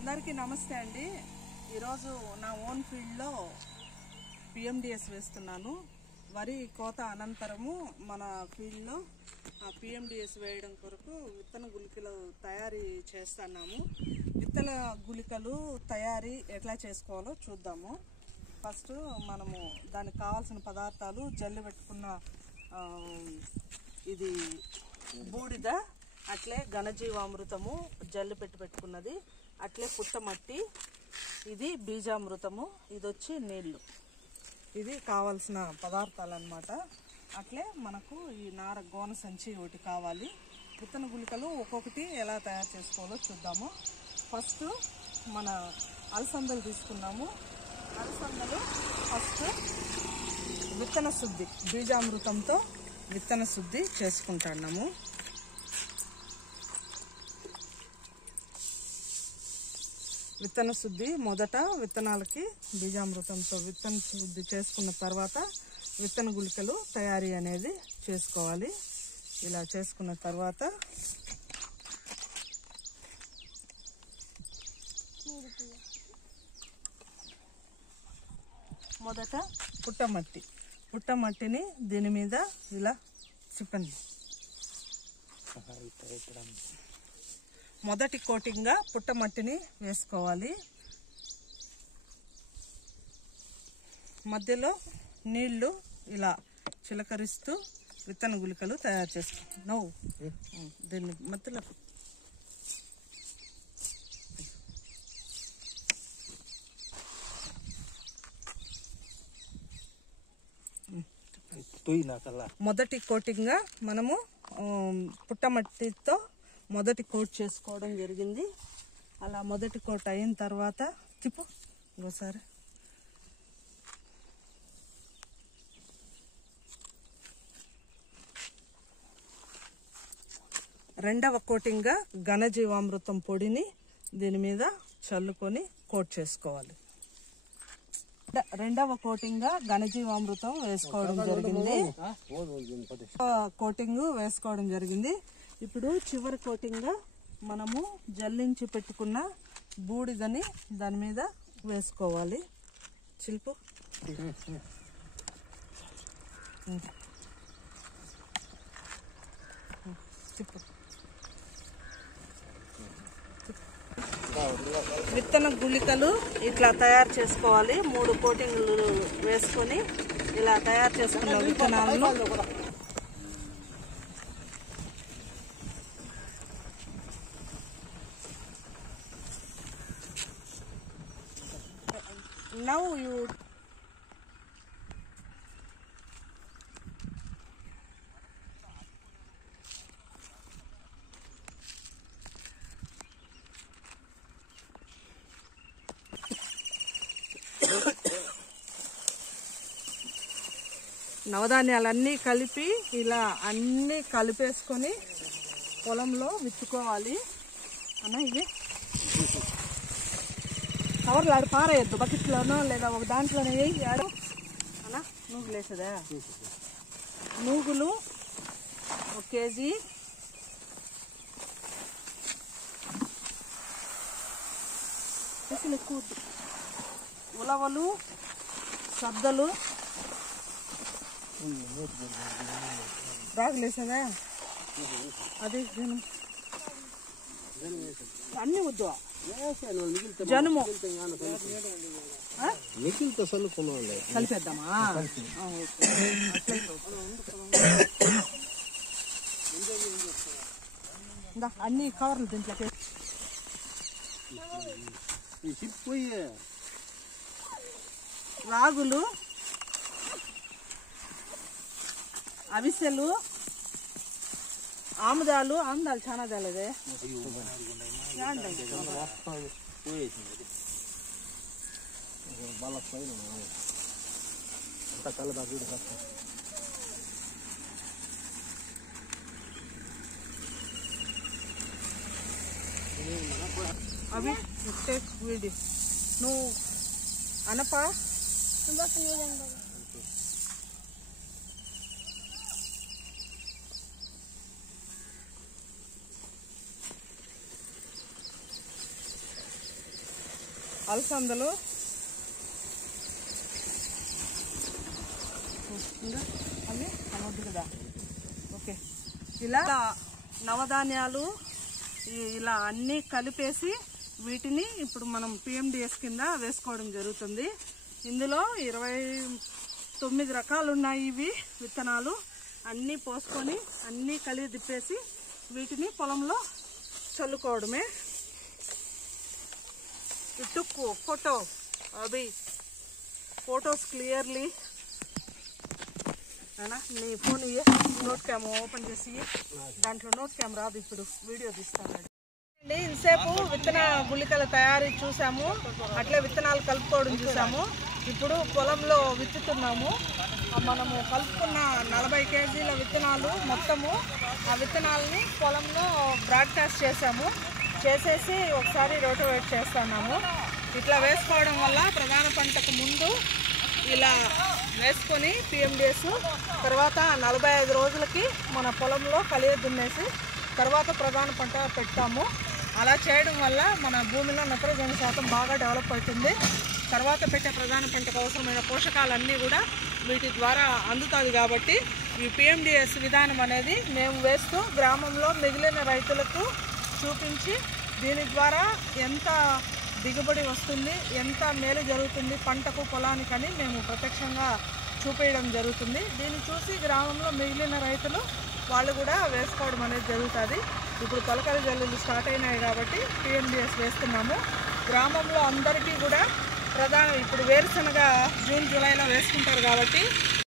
అందరికీ నమస్తే అండి. ఈరోజు నా ఓన్ ఫీల్డ్లో పిఎండిఎస్ వేస్తున్నాను. వరి కోత అనంతరము మన ఫీల్డ్లో పిఎండిఎస్ వేయడం కొరకు విత్తన గుళికలు తయారీ చేస్తున్నాము. విత్తన గుళికలు తయారీ ఎట్లా చేసుకోవాలో చూద్దాము. ఫస్ట్ మనము దానికి కావాల్సిన పదార్థాలు జల్లి పెట్టుకున్న ఇది బూడిద, అట్లే ఘనజీవామృతము జల్లి పెట్టుకున్నది, అట్లే పుట్టమట్టి, ఇది బీజామృతము, ఇది వచ్చి నీళ్లు. ఇది కావాల్సిన పదార్థాలు అన్నమాట. అట్లే మనకు ఈ నార గోన సంచి ఒకటి కావాలి. విత్తన గుళికలు ఒక్కొక్కటి ఎలా తయారు చేసుకోవాలో చూద్దాము. ఫస్ట్ మన అలసందలు తీసుకున్నాము. అలసందలు ఫస్ట్ విత్తన శుద్ధి, బీజామృతంతో విత్తన శుద్ధి చేసుకుంటున్నాము. విత్తన శుద్ధి మొదట విత్తనాలకి బీజామృతంతో విత్తన శుద్ధి చేసుకున్న తర్వాత విత్తన గుళికలు తయారీ అనేది చేసుకోవాలి. ఇలా చేసుకున్న తర్వాత మొదట పుట్టమట్టిని దీని మీద ఇలా చిప్పండి. మొదటి కోటింగ్గా పుట్టమట్టిని వేసుకోవాలి. మధ్యలో నీళ్లు ఇలా చిలకరిస్తూ విత్తన గుళికలు తయారు చేసుకుంటున్నావు. దీన్ని మధ్యలో మొదటి కోటింగ్గా మనము పుట్టమట్టితో మొదటి కోట్ చేసుకోవడం జరిగింది. అలా మొదటి కోట్ అయిన తర్వాత తిప్పు ఇంకోసారి. రెండవ కోటింగ్గా ఘనజీవామృతం పొడిని దీని మీద చల్లుకొని కోట్ చేసుకోవాలి. రెండవ కోటింగ్గా ఘనజీవామృతం వేసుకోవడం జరిగింది. కోటింగ్ వేసుకోవడం జరిగింది. ఇప్పుడు చివరి కోటింగ్గా మనము జల్లించి పెట్టుకున్న బూడిదని దాని మీద వేసుకోవాలి. చిలుపు విత్తన గుళికలు ఇట్లా తయారు చేసుకోవాలి. 3 కోటింగ్లు వేసుకొని ఇలా తయారు చేసుకున్న విత్తనాలను now you నవధాన్యాలన్నీ కలిపి ఇలా అన్నీ కలిపేసుకొని పొలంలో విత్తుకోవాలి అన్న. ఇవి కవర్లు ఆడు పారేయద్దు, బకెట్లోనో లేదా ఒక దాంట్లోనే వేయి. ఆడు అన్న నూగులు వేసేదా? నూగులు 1 కేజీ, ఎక్కువ ఉలవలు, సద్దలు, రాగులు వేసేదా? అది అన్నీ వద్దు, జనుము కలిపేద్దామా? అన్ని కవర్లు దీంట్లోకి రాగులు, అవిసెలు, ఆముదాలు చాలా తేలేదే. అవి వీడి నువ్వు అనప అలసందలు, అన్నీ అనొద్దు కదా. ఓకే, ఇలా నవధాన్యాలు ఇలా అన్నీ కలిపేసి వీటిని ఇప్పుడు మనం PMDS కింద వేసుకోవడం జరుగుతుంది. ఇందులో 29 రకాలు ఉన్నాయి. ఇవి విత్తనాలు అన్నీ పోసుకొని అన్నీ కలిపి తిప్పేసి వీటిని పొలంలో చల్లుకోవడమే. టుక్కు ఫోటో అవి ఫొటోస్ క్లియర్లీ అన్నా. నీ ఫోన్ నోట్ క్యామ్ ఓపెన్ చేసి దాంట్లో నోట్ క్యామ్ రాదు, ఇప్పుడు వీడియో తీస్తానండి. ఇంతసేపు విత్తన గుళికల తయారీ చూసాము, అట్లే విత్తనాలు కలుపుకోవడం చూసాము. ఇప్పుడు పొలంలో విత్తుతున్నాము. మనము కలుపుకున్న 40 కేజీల విత్తనాలు మొత్తము ఆ విత్తనాలని పొలంలో బ్రాడ్కాస్ట్ చేసేసి ఒకసారి రోటివేట్ చేస్తున్నాము. ఇట్లా వేసుకోవడం వల్ల ప్రధాన పంటకు ముందు ఇలా వేసుకొని PMDS తర్వాత 45 రోజులకి మన పొలంలో కలియ దున్నేసి తర్వాత ప్రధాన పంట పెడతాము. అలా చేయడం వల్ల మన భూమిలో నత్రజని శాతం బాగా డెవలప్ అవుతుంది. తర్వాత పెట్టే ప్రధాన పంటకు అవసరమైన పోషకాలన్నీ కూడా వీటి ద్వారా అందుతుంది. కాబట్టి ఈ PMDS విధానం అనేది మేము వేస్తూ గ్రామంలో మిగిలిన రైతులకు చూపించి దీని ద్వారా ఎంత దిగుబడి వస్తుంది, ఎంత మేలు జరుగుతుంది పంటకు పొలానికని మేము ప్రత్యక్షంగా చూపేయడం జరుగుతుంది. దీన్ని చూసి గ్రామంలో మిగిలిన రైతులు వాళ్ళు కూడా వేసుకోవడం అనేది జరుగుతుంది. ఇప్పుడు తొలకరి జల్లులు స్టార్ట్ అయినాయి కాబట్టి PMDS వేస్తున్నాము. గ్రామంలో అందరికీ కూడా ఇప్పుడు వేరుశనగ జూన్ జూలైలో వేసుకుంటారు కాబట్టి